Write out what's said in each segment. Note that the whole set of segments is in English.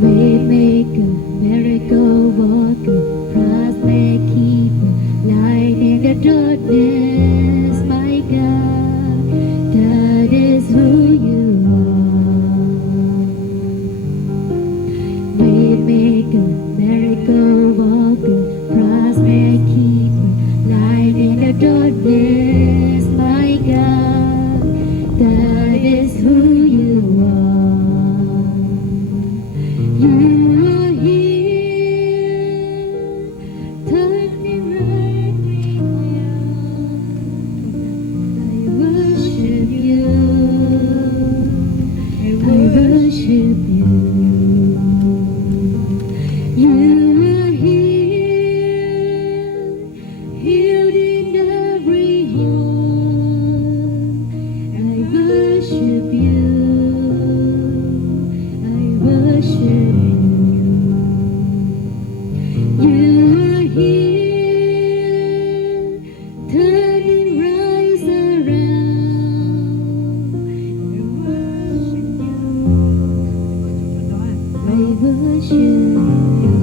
Waymaker, miracle worker, promise keeper, light in the darkness, my God, that is who you are. Waymaker, miracle worker, promise keeper, light in the darkness, my God, that is who you are. You are here, turning right around. I worship you. I worship you. You are here, healed in every home. I worship you. I worship you. You are here, turning rise around. I worship you. I worship you.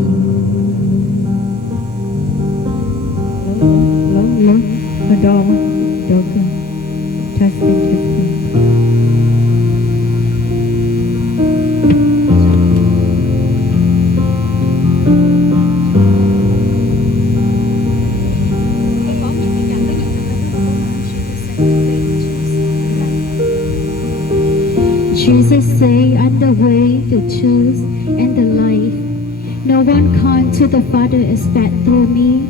Lớn ở đâu được testing Jesus say, I'm the way, the truth, and the life. No one comes to the Father except through me.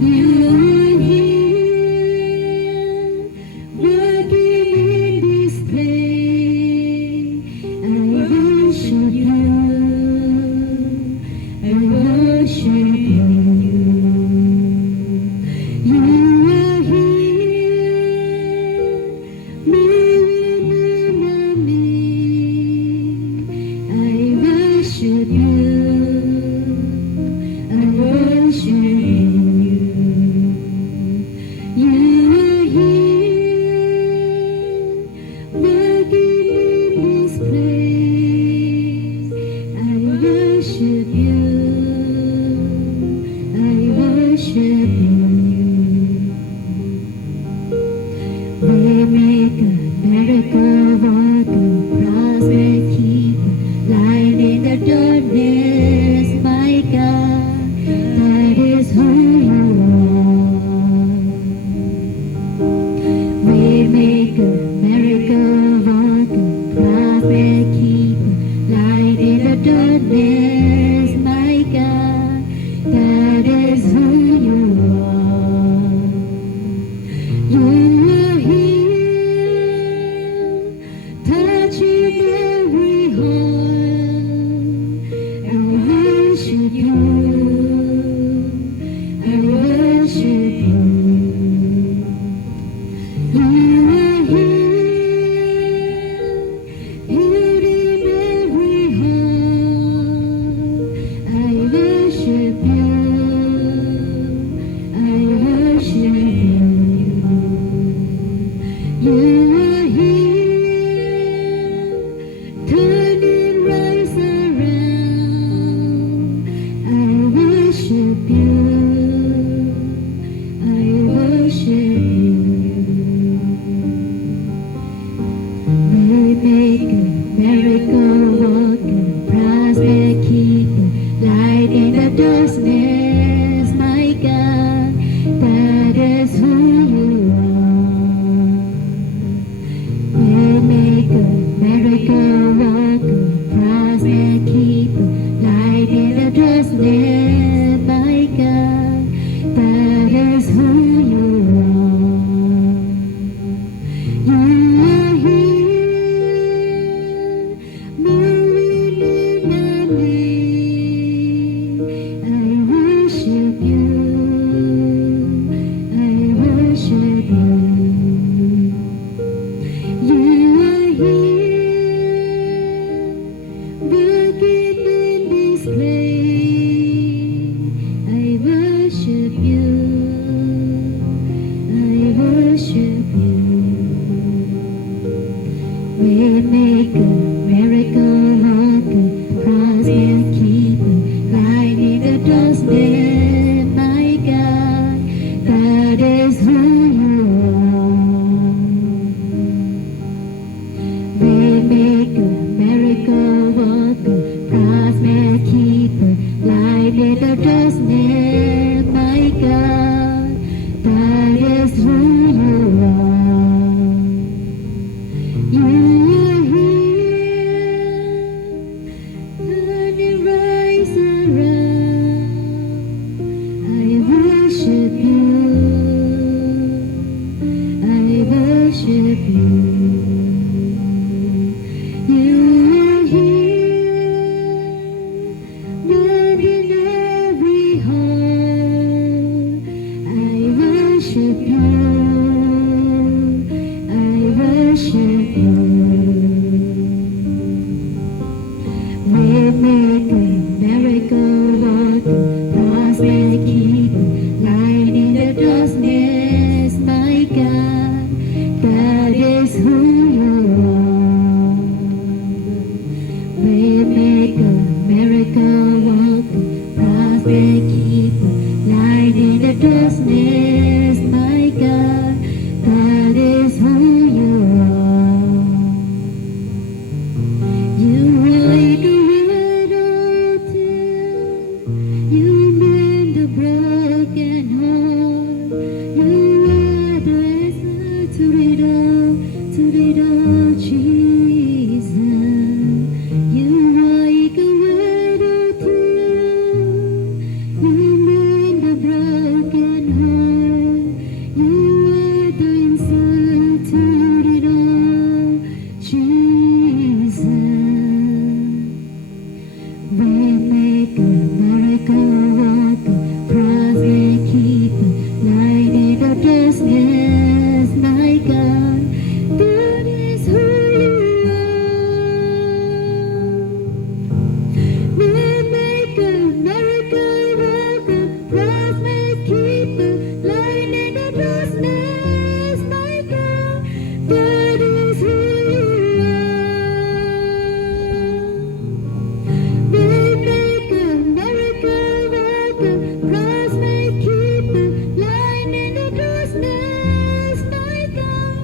You Waymaker, miracle worker, promise keeper, light in the darkness, my God, that is who you are. Waymaker, miracle worker, promise keeper, light in the darkness, my God, that is who you are. You are here, turning rise around. I worship you. I worship you. You are here, moving every heart. I worship you. I worship you. Waymaker, miracle worker, promise keeper, light in the darkness, my God, that is who you are. Waymaker, miracle worker, promise keeper, light in the darkness, my God, that is who you are. You write the riddle till you mend the broken heart. You are the answer to it all, Jesus. You write the riddle till you mend the broken heart. You are the answer to it all, Jesus. Waymaker, miracle worker, promise keeper, light in the darkness, my God, that is who you are. Waymaker, miracle worker, promise keeper, light in the darkness, my God, that is who you are. Waymaker, miracle worker, promise keeper, light in the darkness, my God,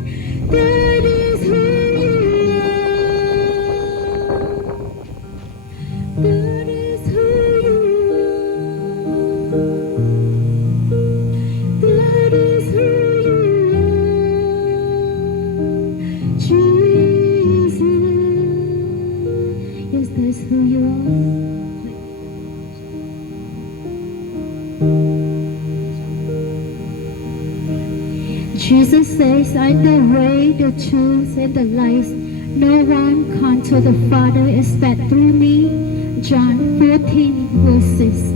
that is who you are. That is who you are. That is who you are. Jesus. Yes, that's who you are. Jesus says, I'm the way, the truth, and the life. No one comes to the Father except through me. John 14, verse 6.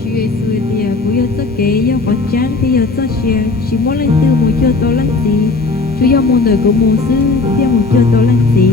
Chúa Giêsu thì bùi yo cho kế yo có chán thì yo cho xe chỉ muốn lên tiêu một cho to lăng gì Chúa yo môn đời của môn sư theo một cho to lăng gì